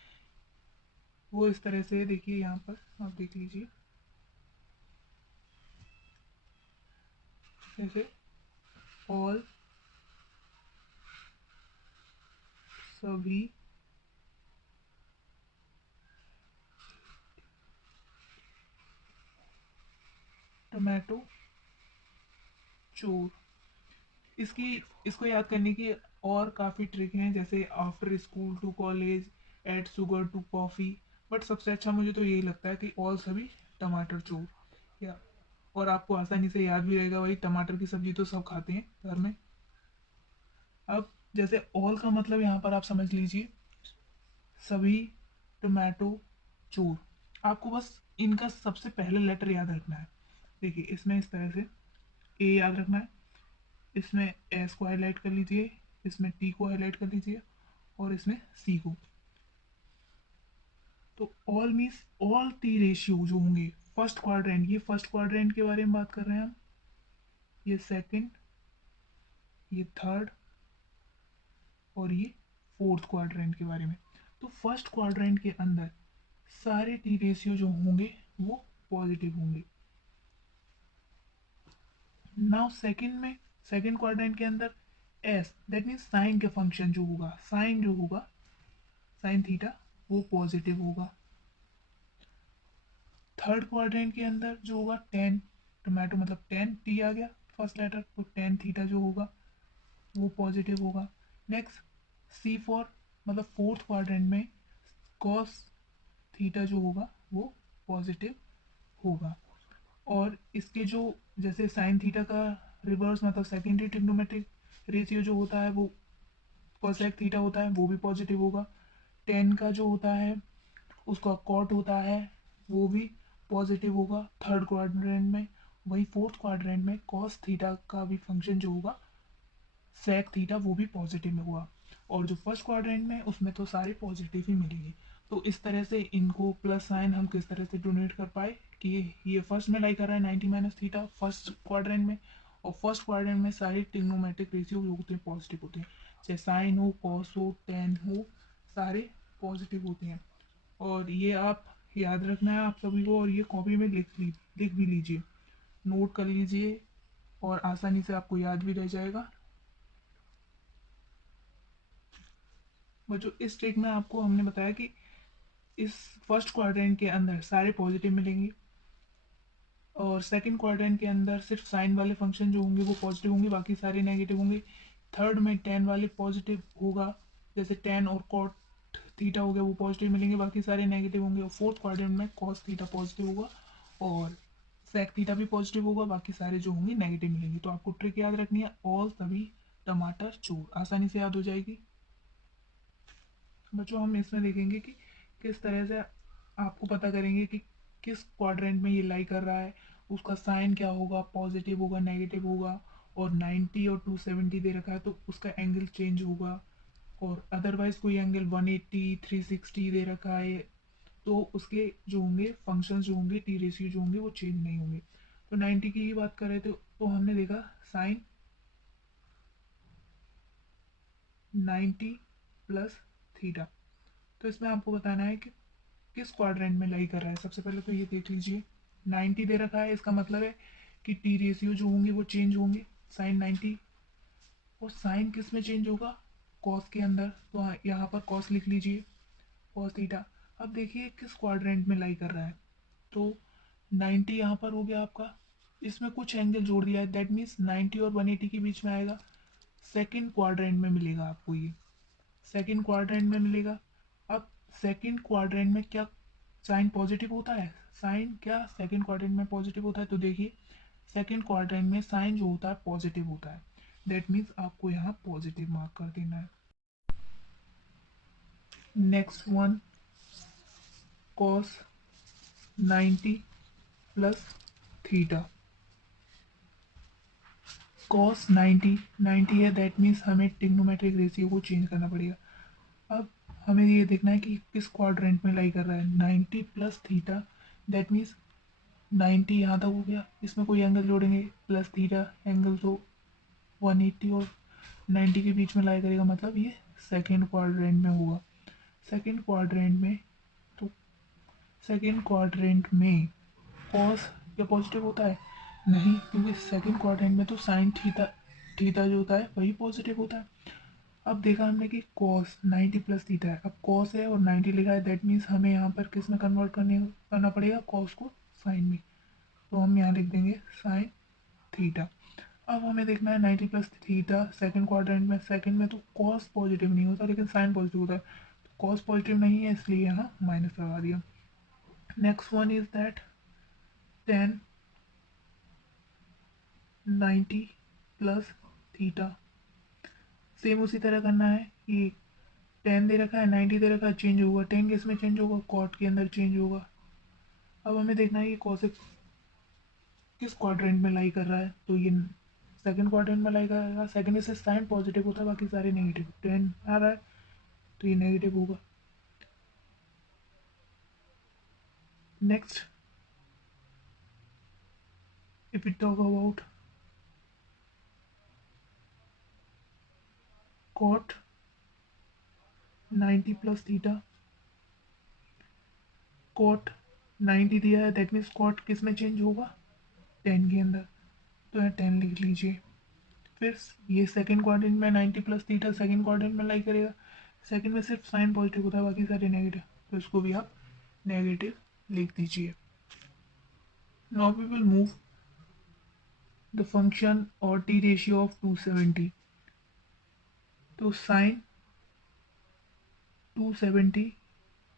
वो इस तरह से देखिए, यहाँ पर आप देख लीजिए, जैसे ऑल सभी टोमेटो चोर। इसकी इसको याद करने की और काफ़ी ट्रिक हैं, जैसे after school to college, at sugar to coffee, but सबसे अच्छा मुझे तो यही लगता है कि ऑल सभी टमाटर चोर, या और आपको आसानी से याद भी रहेगा, वही टमाटर की सब्जी तो सब खाते हैं घर में। अब जैसे ऑल का मतलब यहाँ पर आप समझ लीजिए सभी टोमेटो चोर। आपको बस इनका सबसे पहले लेटर याद रखना है। देखिए इसमें इस तरह से ए याद रखना है, इसमें एस को हाईलाइट कर लीजिए, इसमें टी को हाईलाइट कर लीजिए, और इसमें सी को। तो all means all T ratio जो होंगे फर्स्ट क्वाड्रेंट, ये फर्स्ट क्वाड्रेंट के बारे में बात कर रहे हैं हम, ये सेकंड, ये थर्ड, और ये फोर्थ क्वाड्रेंट के बारे में। तो फर्स्ट क्वाड्रेंट के अंदर सारे टी रेशियो जो होंगे वो पॉजिटिव होंगे। नाउ सेकंड में, सेकंड क्वाड्रेंट के अंदर एस, दैट मीन्स साइन के फंक्शन जो होगा, साइन जो होगा, साइन थीटा, वो पॉजिटिव होगा। थर्ड क्वाड्रेंट के अंदर जो होगा टेन टोमेटो मतलब टेन, टी आ गया फर्स्ट लेटर, तो टेन थीटा जो होगा वो पॉजिटिव होगा। नेक्स्ट सी फॉर मतलब फोर्थ क्वाड्रेंट में कॉस थीटा जो होगा वो पॉजिटिव होगा। और इसके जो जैसे साइन थीटा का रिवर्स मतलब सेकेंडरी ट्रिग्नोमेट्रिक रेशियो जो होता है वो कोसेक थीटा होता है, वो भी पॉजिटिव होगा। टेन का जो होता है उसका कॉट होता है, वो भी पॉजिटिव होगा थर्ड क्वाड्रेंट में। वही फोर्थ क्वाड्रेंट में कॉस थीटा का भी फंक्शन जो होगा सेक थीटा वो भी पॉजिटिव में हुआ। और जो फर्स्ट क्वाड्रेंट में उसमें तो सारे पॉजिटिव ही मिलेंगे। तो इस तरह से इनको प्लस साइन हम किस तरह से डोनेट कर पाए कि ये फर्स्ट में लाई कर रहा है 90 माइनस थीटा फर्स्ट क्वाड्रेंट में, और फर्स्ट क्वाड्रेंट में सारे ट्रिग्नोमेट्रिक रेशियो जो होते हैं पॉजिटिव होते हैं, चाहे साइन हो, कॉस हो, टेन हो, सारे पॉजिटिव होते हैं। और ये आप याद रखना है आप सभी को, और ये कॉपी में लिख भी लीजिए, नोट कर लीजिए, और आसानी से आपको याद भी रह जाएगा। बच्चों इस ट्रिक में आपको हमने बताया कि इस फर्स्ट क्वाड्रेंट के अंदर सारे पॉजिटिव मिलेंगे, और सेकंड क्वाड्रेंट के अंदर सिर्फ साइन वाले फंक्शन जो होंगे वो पॉजिटिव होंगे, बाकी सारे नेगेटिव होंगे। थर्ड में टेन वाले पॉजिटिव होगा, जैसे टेन और कॉट थीटा हो गया, वो पॉजिटिव मिलेंगे, बाकी सारे नेगेटिव होंगे। और फोर्थ क्वाड्रेंट में कॉस थीटा पॉजिटिव होगा और सेक थीटा भी पॉजिटिव होगा, बाकी सारे जो होंगे नेगेटिव मिलेंगे। तो आपको ट्रिक याद रखनी है, ऑल सभी टमाटर चोर, आसानी से याद हो जाएगी। बच्चों हम इसमें देखेंगे कि किस तरह से आपको पता करेंगे कि किस क्वाड्रेंट में ये लाई कर रहा है, उसका साइन क्या होगा, पॉजिटिव होगा, नेगेटिव होगा, और 90 और 270 दे रखा है तो उसका एंगल चेंज होगा, और अदरवाइज कोई एंगल 180 360 दे रखा है तो उसके जो होंगे फंक्शन जो होंगे टी रेशियो जो होंगे वो चेंज नहीं होंगे। तो 90 की ही बात कर रहे थे तो हमने देखा साइन 90 प्लस थीटा। तो इसमें आपको बताना है कि किस क्वाड्रेंट में लाई कर रहा है। सबसे पहले तो ये देख लीजिए 90 दे रखा है, इसका मतलब है कि टी रेशियो जो होंगे वो चेंज होंगे, साइन 90। और साइन किस में चेंज होगा, कॉस के अंदर, तो यहाँ पर कॉस लिख लीजिए, कॉस थीटा। अब देखिए किस क्वाड्रेंट में लाई कर रहा है, तो 90 यहाँ पर हो गया आपका, इसमें कुछ एंगल जोड़ दिया है, दैट मीन्स 90 और 180 के बीच में आएगा, सेकंड क्वाड्रेंट में मिलेगा आपको ये, सेकंड क्वाड्रेंट में मिलेगा। अब सेकंड क्वाड्रेंट में क्या साइन पॉजिटिव होता है, साइन क्या सेकंड क्वाड्रेंट में पॉजिटिव होता है, तो देखिए सेकंड क्वाड्रेंट में साइन जो होता है पॉजिटिव होता है, दैट मीन्स आपको यहाँ पॉजिटिव मार्क कर देना है। Next one cos 90 plus theta, cos 90 है, दैट मीन्स हमें ट्रिग्नोमेट्रिक रेशियो को चेंज करना पड़ेगा। अब हमें ये देखना है कि किस क्वाड्रेंट में लाई कर रहा है, 90 प्लस थीटा, दैट मीन्स 90 यहाँ तक हो गया, इसमें कोई एंगल जोड़ेंगे प्लस थीटा, एंगल तो 180 और 90 के बीच में लाई करेगा, मतलब ये सेकेंड क्वाड्रेंट में होगा। सेकेंड क्वाड्रेंट में, तो सेकेंड क्वाड्रेंट में कॉस क्या पॉजिटिव होता है, नहीं, क्योंकि सेकेंड क्वाड्रेंट में तो साइन थीटा, थीटा जो होता है वही पॉजिटिव होता है। अब देखा हमने कि कॉस 90 प्लस थीटा है, अब कॉस है और 90 लिखा है, दैट मीन्स हमें यहाँ पर किस में कन्वर्ट करना पड़ेगा, कॉस को साइन में, तो हम यहाँ लिख देंगे साइन थीटा। अब हमें देखना है 90 प्लस थीटा सेकंड क्वाड्रेंट में, सेकंड में तो कॉस पॉजिटिव नहीं होता लेकिन साइन पॉजिटिव होता है, तो कॉस पॉजिटिव नहीं है इसलिए यहाँ माइनस लगा दिया। Next one is that ten 90 plus theta, same उसी तरह करना है कि 10 दे रखा है 90 दे रखा है, चेंज होगा 10 किस में चेंज होगा, कॉट के अंदर चेंज होगा। अब हमें देखना है कि कॉसेक किस क्वाड्रेंट में लाई कर रहा है, तो ये सेकंड क्वाड्रेंट में लाई करेगा, सेकंड से साइन पॉजिटिव होता है बाकी सारे नेगेटिव, 10 आ रहा है तो ये नेगेटिव होगा। Next if we talk about cot 90 plus theta, cot 90 दिया है, दैट मीन्स कॉट किस में चेंज होगा, 10 के अंदर, तो यहाँ 10 लिख लीजिए। फिर ये सेकंड क्वाड्रेंट में 90 प्लस थीटा सेकंड क्वाड्रेंट में लाई करेगा, सेकंड में सिर्फ साइन पॉजिटिव होता है बाकी सारे नेगेटिव, तो इसको भी आप नेगेटिव लिख दीजिए। Now we will move the function और टी रेशियो ऑफ 270, तो साइन 270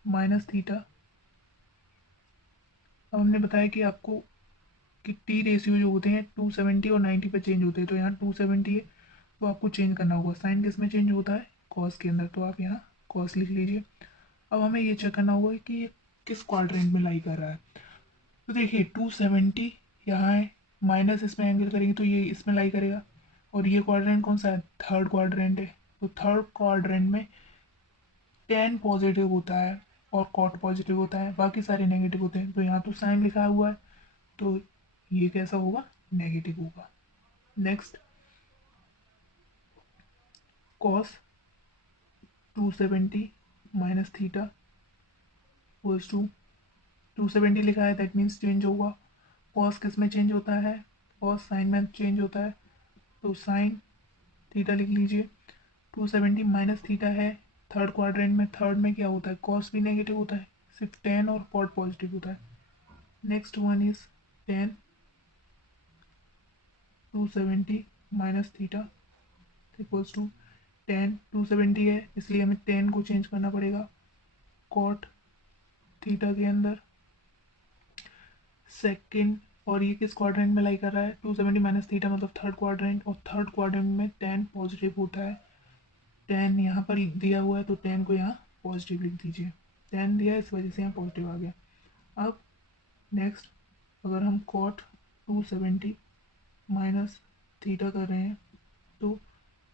माइनस थीटा। अब हमने बताया कि आपको कि टी रेशियो जो होते हैं 270 और 90 पे चेंज होते हैं, तो यहाँ 270 है तो आपको चेंज करना होगा, साइन किस में चेंज होता है, कॉस के अंदर, तो आप यहाँ कॉस लिख लीजिए। अब हमें ये चेक करना होगा कि ये किस क्वाड्रेंट में लाई कर रहा है, तो देखिए 270 यहाँ है, माइनस इसमें एंगल करेंगे तो ये इसमें लाई करेगा, और ये क्वाड्रेंट कौन सा है, थर्ड क्वाड्रेंट है, तो थर्ड क्वाड्रेंट में 10 पॉजिटिव होता है और कॉट पॉजिटिव होता है, बाकी सारे नेगेटिव होते हैं। तो यहाँ तो साइन लिखा हुआ है, तो ये कैसा होगा, नेगेटिव होगा। Next cos 270 minus theta equals to 270 लिखा है, दैट मीन्स चेंज होगा। कॉस किस में चेंज होता है, कॉस साइन में चेंज होता है, तो साइन थीटा लिख लीजिए। 270 माइनस थीटा है, थर्ड क्वाड्रेंट में, थर्ड में क्या होता है, कॉस भी नेगेटिव होता है, सिर्फ टेन और कॉट पॉजिटिव होता है। Next one is tan 270 minus theta equals to tan 270 है, इसलिए हमें टेन को चेंज करना पड़ेगा कॉट थीटा के अंदर सेकंड। और ये किस क्वाड्रेंट में लाई कर रहा है, 270 माइनस थीटा मतलब थर्ड क्वाड्रेंट, और थर्ड क्वाड्रेंट में टेन पॉजिटिव होता है। टेन यहाँ पर दिया हुआ है, तो टेन को यहाँ पॉजिटिव लिख दीजिए, टेन दिया है इस वजह से यहाँ पॉजिटिव आ गया। अब नेक्स्ट अगर हम कॉट 270 माइनस थीटा कर रहे हैं, तो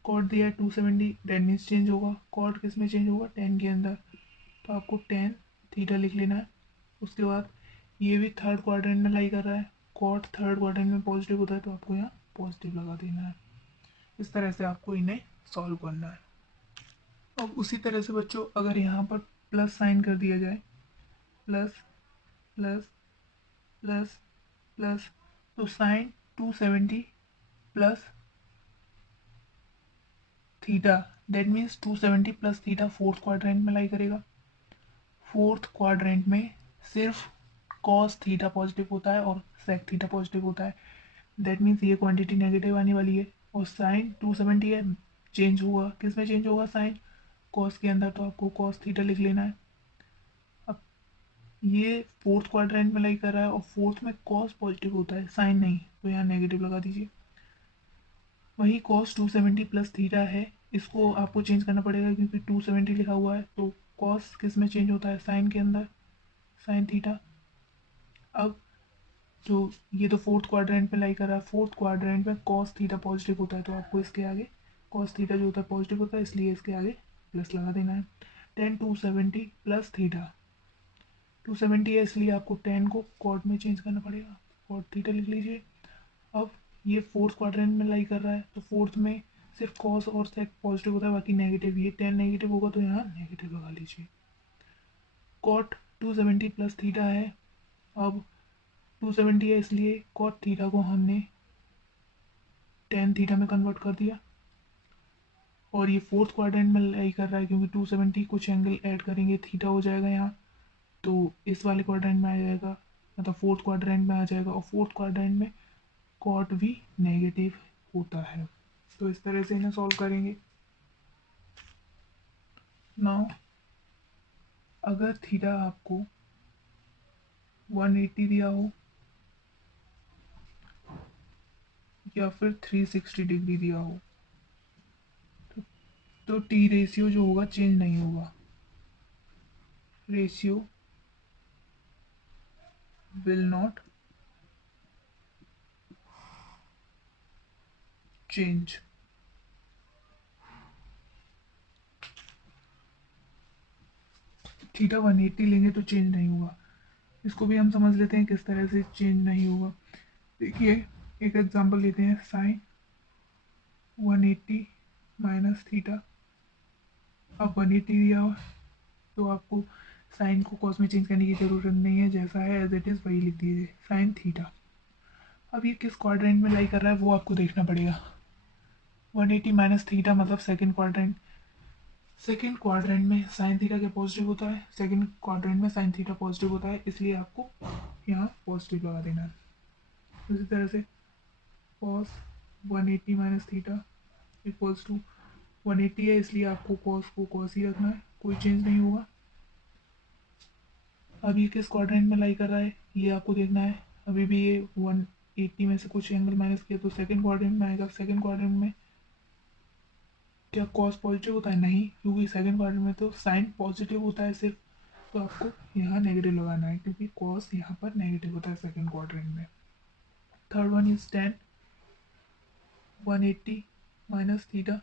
कॉट दिया है 270, टेन मीन्स चेंज होगा, कॉट किस में चेंज होगा, टेन के अंदर, तो आपको टेन थीटा लिख लेना है। उसके बाद ये भी थर्ड क्वाड्रेंट में लाई कर रहा है, कॉट थर्ड क्वाड्रेंट में पॉजिटिव होता है, तो आपको यहाँ पॉजिटिव लगा देना है। इस तरह से आपको इन्हें सॉल्व करना है। अब उसी तरह से बच्चों अगर यहाँ पर प्लस साइन कर दिया जाए, प्लस प्लस प्लस प्लस, तो sine 270 plus theta, that means 270 plus theta fourth quadrant में लाई करेगा। फोर्थ क्वाड्रेंट में सिर्फ कॉस थीटा पॉजिटिव होता है और सेक थीटा पॉजिटिव होता है, दैट मीन्स ये क्वांटिटी नेगेटिव आने वाली है। और साइन 270 है, चेंज होगा, किस में चेंज होगा, साइन कॉस के अंदर, तो आपको कॉस थीटा लिख लेना है। अब ये फोर्थ क्वाड्रेंट में लाई कर रहा है और फोर्थ में कॉस पॉजिटिव होता है, साइन नहीं, तो यहाँ नेगेटिव लगा दीजिए। वही कॉस 270 प्लस थीटा है, इसको आपको चेंज करना पड़ेगा क्योंकि 270 लिखा हुआ है, तो कॉस किस में चेंज होता है, साइन के अंदर, साइन थीटा। अब जो ये तो फोर्थ क्वाड्रेंट में लाई कर रहा है, फोर्थ क्वाड्रेंट में कॉस थीटा पॉजिटिव होता है, तो आपको इसके आगे कॉस थीटा जो होता है पॉजिटिव होता है, इसलिए इसके आगे प्लस लगा देना है। टेन 270 प्लस थीटा 270 है, इसलिए आपको टेन को कॉट में चेंज करना पड़ेगा, कॉट थीटा लिख लीजिए। अब ये फोर्थ क्वाड्रेंट में लाई कर रहा है, तो फोर्थ में सिर्फ कॉस और सेक पॉजिटिव होता है, बाकी नेगेटिव, ये टेन नेगेटिव होगा तो यहाँ नेगेटिव लगा लीजिए। कॉट 270 प्लस थीटा है, अब 270 है इसलिए कॉट थीटा को हमने टेन थीटा में कन्वर्ट कर दिया। और ये फोर्थ क्वाड्रेंट में लाई कर रहा है क्योंकि 270 कुछ एंगल ऐड करेंगे, थीटा हो जाएगा यहाँ, तो इस वाले क्वाड्रेंट में आ जाएगा, मतलब फोर्थ क्वाड्रेंट में आ जाएगा, और फोर्थ क्वाड्रेंट में कॉट भी नेगेटिव होता है। तो इस तरह से इन्हें सॉल्व करेंगे। नाउ अगर थीटा आपको 180 दिया हो या फिर 360 डिग्री दिया हो, तो टी रेशियो जो होगा चेंज नहीं होगा, ratio will not change. Theta 180 लेंगे तो चेंज नहीं होगा, इसको भी हम समझ लेते हैं किस तरह से चेंज नहीं होगा। देखिए एक एग्जांपल लेते हैं, साइन 180 माइनस थीटा। अब 180 दिया हो तो आपको साइन को कॉस में चेंज करने की ज़रूरत नहीं है, जैसा है एज इट इज़ वही लिख दीजिए, साइन थीटा। अब ये किस क्वाड्रेंट में लाई कर रहा है वो आपको देखना पड़ेगा। 180 माइनस थीटा मतलब सेकंड क्वाड्रेंट, सेकंड क्वाड्रेंट में साइन थीटा क्या पॉजिटिव होता है, सेकंड क्वाड्रेंट में साइन थीटा पॉजिटिव होता है, इसलिए आपको यहाँ पॉजिटिव लगा देना है। उसी तरह से cos 180 minus theta equals to 180 है, इसलिए आपको कॉस को कॉस ही रखना है, कोई चेंज नहीं होगा। अब ये किस क्वाड्रेंट में लाई कर रहा है ये आपको देखना है, अभी भी ये 180 में से कुछ एंगल माइनस किया तो सेकंड क्वाड्रेंट में आएगा। सेकंड क्वाड्रेंट में क्या कॉस पॉजिटिव होता है, नहीं, क्योंकि सेकंड क्वाड्रेंट में तो साइन पॉजिटिव होता है सिर्फ, तो आपको यहाँ नेगेटिव लगाना है क्योंकि कॉस यहाँ पर नेगेटिव होता है सेकंड क्वाड्रेंट में। Third one is ten 180 minus theta,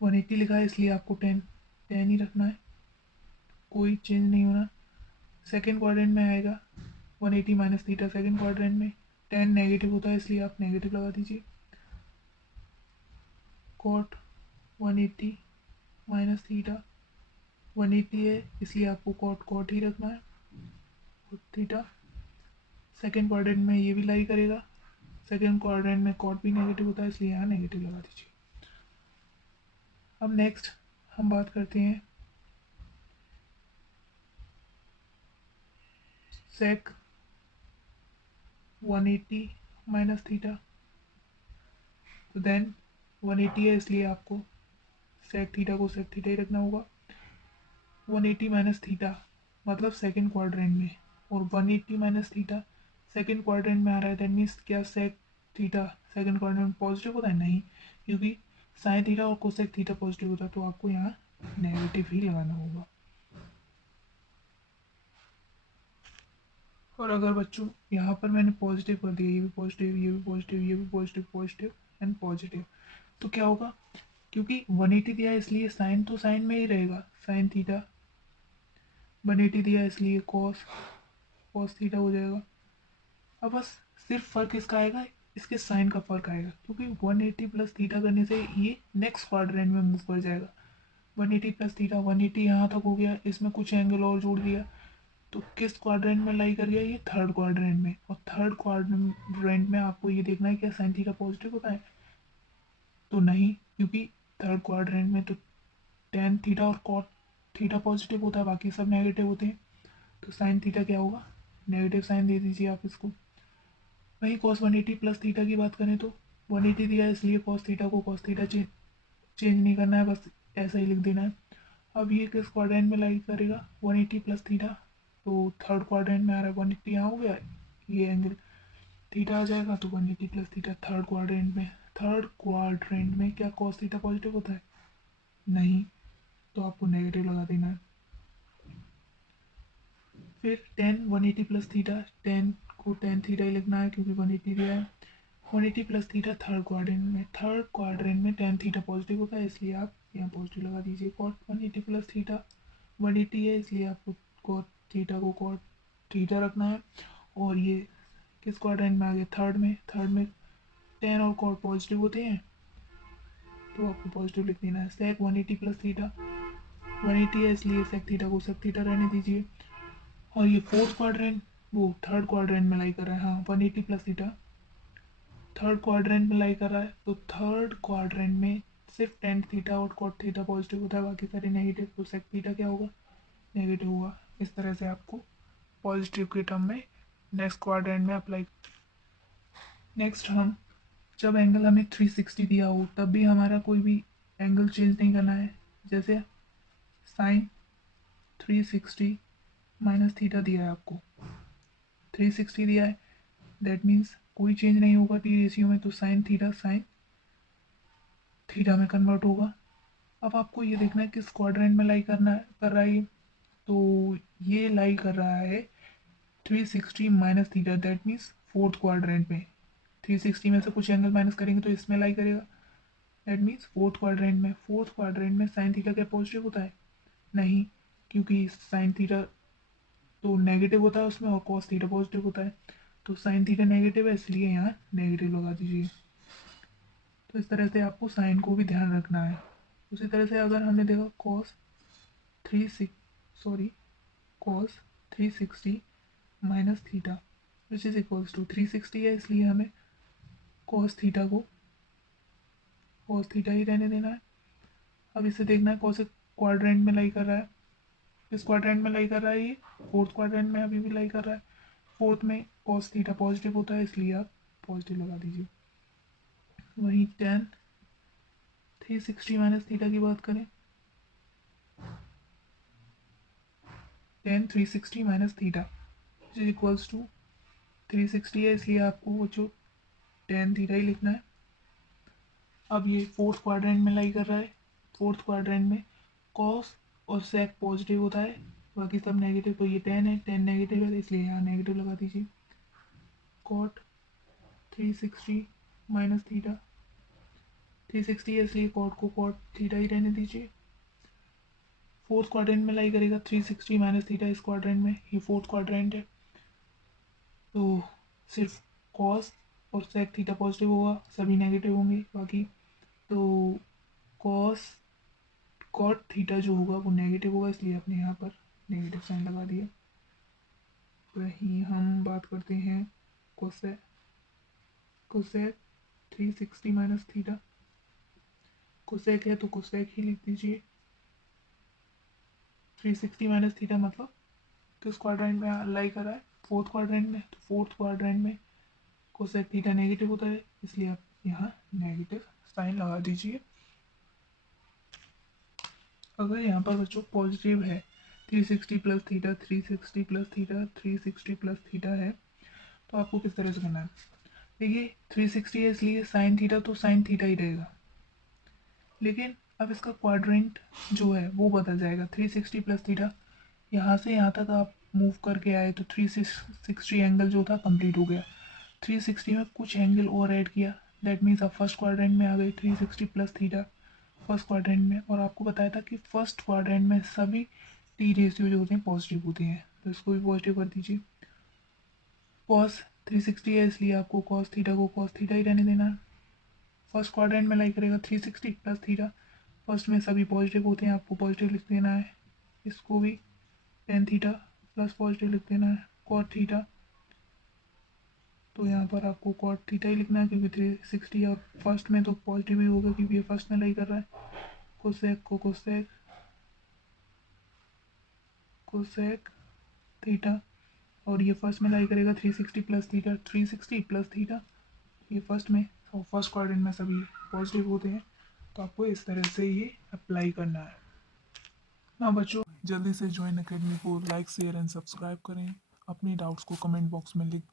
180 लिखा है इसलिए आपको टेन टेन ही रखना है, कोई चेंज नहीं होना। सेकेंड क्वाड्रेंट में आएगा 180 माइनस थीटा, सेकेंड क्वाड्रेंट में टेन नेगेटिव होता है इसलिए आप नेगेटिव लगा दीजिए। कॉट 180 माइनस थीटा, 180 है इसलिए आपको कॉट कॉट ही रखना है, थीटा। सेकेंड क्वाड्रेंट में ये भी लाई करेगा, सेकेंड क्वाड्रेंट में कॉट भी नेगेटिव होता है इसलिए यहाँ नेगेटिव लगा दीजिए। अब नेक्स्ट हम बात करते हैं सेक 180 माइनस थीटा। तो देन 180 है इसलिए आपको सेक थीटा को सेक थीटा ही रखना होगा। 180 माइनस थीटा मतलब सेकेंड क्वाड्रेंट में, और 180 माइनस थीटा सेकेंड क्वाड्रेंट में आ रहा है। दैट मीन्स क्या सेक थीटा सेकेंड क्वाड्रेंट में पॉजिटिव होता है? नहीं, क्योंकि साइन थीटा और कोसेक थीटा पॉजिटिव होता है, तो आपको यहाँ नेगेटिव ही लगाना होगा। और अगर बच्चों यहाँ पर मैंने पॉजिटिव कर दिया, ये भी पॉजिटिव, ये भी पॉजिटिव, ये भी पॉजिटिव, पॉजिटिव एंड पॉजिटिव, तो क्या होगा? क्योंकि 180 दिया है इसलिए साइन तो साइन में ही रहेगा, साइन थीटा। 180 दिया है इसलिए कॉस कॉस थीटा हो जाएगा। अब बस सिर्फ फ़र्क इसका आएगा, इसके साइन का फ़र्क आएगा, क्योंकि 180 प्लस थीटा करने से ये नेक्स्ट क्वाड्रेंट में मूव कर जाएगा। 180 प्लस थीटा, 180 यहाँ तक हो गया, इसमें कुछ एंगल और जोड़ दिया, तो किस क्वाड्रेंट में लाई कर गया? ये थर्ड क्वाड्रेंट में। और थर्ड क्वाड्रेंट में आपको ये देखना है क्या साइन थीटा पॉजिटिव होता है? तो नहीं, क्योंकि थर्ड क्वाड्रेंट में तो टेन थीटा और कॉट थीटा पॉजिटिव होता है, बाकी सब नेगेटिव होते हैं। तो साइन थीटा क्या होगा? नेगेटिव साइन दे दीजिए आप इसको। वहीं कॉस 180 प्लस थीटा की बात करें तो 180 दिया है इसलिए कॉस थीटा को कॉस थीटा चेंज नहीं करना है, बस ऐसा ही लिख देना है। अब ये किस क्वाड्रेंट में लाई करेगा? 180 प्लस थीटा, तो थर्ड क्वाड्रेंट में आ रहा है। 180 यहाँ हो गया, ये एंगल थीटा आ जाएगा, तो 180 प्लस थीटा थर्ड क्वाड्रेंट में। थर्ड क्वाड्रेंट में क्या कॉस थीटा पॉजिटिव होता है? नहीं, तो आपको नेगेटिव लगा देना है। फिर टेन 180 प्लस थीटा, टेन को टेन थीटा ही लिखना है क्योंकि 180 दिया है। 180 प्लस थीटा थर्ड क्वाड्रेंट में, थर्ड क्वाड्रेंट में टेन थीटा पॉजिटिव होता है इसलिए आप यहाँ पॉजिटिव लगा दीजिए। कॉट 180 प्लस थीटा, 180 है इसलिए आपको कॉट थीटा को कॉट थीटा रखना है। और ये किस क्वाड्रेंट में आ गया? थर्ड में। थर्ड में टेन और कॉट पॉजिटिव होते हैं, तो आपको पॉजिटिव लिख देना है। सेक 180 प्लस थीटा, 180 है इसलिए सेक थीटा को सेक थीटा रहने दीजिए। और ये फोर्थ क्वाड्रेंट, वो थर्ड क्वाड्रेंट में लाई कर रहा है। हाँ, 180 प्लस थीटा थर्ड क्वाड्रेंट में लाई कर रहा है, तो थर्ड क्वाड्रेंट में सिर्फ टेन थीटा और कॉट थीटा पॉजिटिव होता है, बाकी सारे नेगेटिव, तो सेक थीटा क्या होगा? नेगेटिव होगा। इस तरह से आपको पॉजिटिव के टर्म में नेक्स्ट क्वाड्रेंट में अप्लाई। नेक्स्ट हम जब एंगल हमें 360 दिया हो तब भी हमारा कोई भी एंगल चेंज नहीं करना है। जैसे साइन 360 माइनस थीटा दिया है आपको, 360 दिया है, दैट मीन्स कोई चेंज नहीं होगा टी रेशियो में, तो साइन थीटा में कन्वर्ट होगा। अब आपको ये देखना है किस क्वाड्रेंट में लाई कर रहा है ये, तो ये लाई कर रहा है 360 minus theta, that means fourth quadrant में। 360 में से कुछ एंगल माइनस करेंगे तो इसमें लाई करेगा, दैट मीन्स फोर्थ क्वाड्रेंट में। फोर्थ क्वाड्रेंट में साइन थीटा क्या पॉजिटिव होता है? नहीं, क्योंकि साइन थीटा तो नेगेटिव होता है उसमें और कॉस थीटा पॉजिटिव होता है, तो साइन थीटा नेगेटिव है इसलिए यहाँ नेगेटिव लगा दीजिए। तो इस तरह से आपको साइन को भी ध्यान रखना है। उसी तरह से अगर हमने देखा three six sorry cos 360 minus theta which is equals to 360 है इसलिए हमें कॉस थीटा को कॉस थीटा ही रहने देना है। अब इसे देखना है कौन से क्वाड्रेंट में लाई कर रहा है। किस क्वाड्रेंट में लाई कर रहा है? ये फोर्थ क्वाड्रेंट में अभी भी लाई कर रहा है। फोर्थ में कॉस थीटा पॉजिटिव होता है इसलिए आप पॉजिटिव लगा दीजिए। वहीं टेन 360 माइनस थीटा की बात करें, tan 360 minus theta is equals to 360 है इसलिए आपको वो जो टेन थीटा ही लिखना है। अब ये फोर्थ क्वाड्रेंट में लाई कर रहा है, फोर्थ क्वाड्रेंट में कॉस और सेक पॉजिटिव होता है, बाकी सब नेगेटिव, तो ये टेन है, टेन नेगेटिव है इसलिए यहाँ नेगेटिव लगा दीजिए। कॉट 360 माइनस थीटा, 360 है इसलिए कॉट को कॉट थीटा ही रहने दीजिए। फोर्थ क्वाड्रेंट में लाई करेगा 360 माइनस थीटा इस क्वाड्रेंट में, ये फोर्थ क्वाड्रेंट है। तो सिर्फ कॉस और सेक थीटा पॉजिटिव होगा, सभी नेगेटिव होंगे बाकी। तो कॉस कॉट थीटा जो होगा वो नेगेटिव होगा, इसलिए आपने यहाँ पर नेगेटिव साइन लगा दिया। वहीं हम बात करते हैं cosec cosec 360 minus theta. Cosec है तो कोसेक ही लिख दीजिए। 360 माइनस थीटा मतलब किस क्वाड्रेंट में लाई कर रहा है, फोर्थ क्वाड्रेंट में। तो फोर्थ क्वाड्रेंट में कोसेक थीटा नेगेटिव होता है, इसलिए आप यहाँ नेगेटिव साइन लगा दीजिए। अगर यहाँ पर बच्चों पॉजिटिव है 360 plus theta 360 plus theta 360 plus theta है, तो आपको किस तरह से करना है। देखिए 360 है इसलिए साइन थीटा तो साइन थीटा ही रहेगा, लेकिन अब इसका क्वाड्रेंट जो है वो बदल जाएगा। 360 प्लस थीटा यहाँ से यहाँ तक आप मूव करके आए तो 360 एंगल जो था कंप्लीट हो गया। 360 में कुछ एंगल और ऐड किया, दैट मीन्स आप फर्स्ट क्वाड्रेंट में आ गए। 360 प्लस थीटा फर्स्ट क्वाड्रेंट में, और आपको बताया था कि फर्स्ट क्वाड्रेंट में सभी टी रेशियो जो होते हैं पॉजिटिव होते हैं, तो इसको भी पॉजिटिव कर दीजिए। कॉस 360 है इसलिए आपको कॉस थीटा को कॉस थीटा ही रहने देना है। फर्स्ट क्वाड्रेंट में लाई करेगा 360 प्लस थीटा, फर्स्ट में सभी पॉजिटिव होते हैं, आपको पॉजिटिव लिख देना है। इसको भी टेन थीटा प्लस पॉजिटिव लिख देना है। कॉट थीटा, तो यहाँ पर आपको कॉट थीटा ही लिखना है क्योंकि 360 और फर्स्ट में तो पॉजिटिव ही होगा क्योंकि ये फर्स्ट में लाई कर रहा है। कोसेक को कोसेक कोसेक थीटा, और ये फर्स्ट में लाई करेगा 360 प्लस थीटा 360 प्लस थीटा, ये फर्स्ट में, और फर्स्ट क्वाड्रेंट में सभी पॉजिटिव होते हैं, तो आपको इस तरह से ये अप्लाई करना है। हाँ बच्चों, जल्दी से ज्वाइन अकेडमी को लाइक शेयर एंड सब्सक्राइब करें। अपने डाउट्स को कमेंट बॉक्स में लिख दें।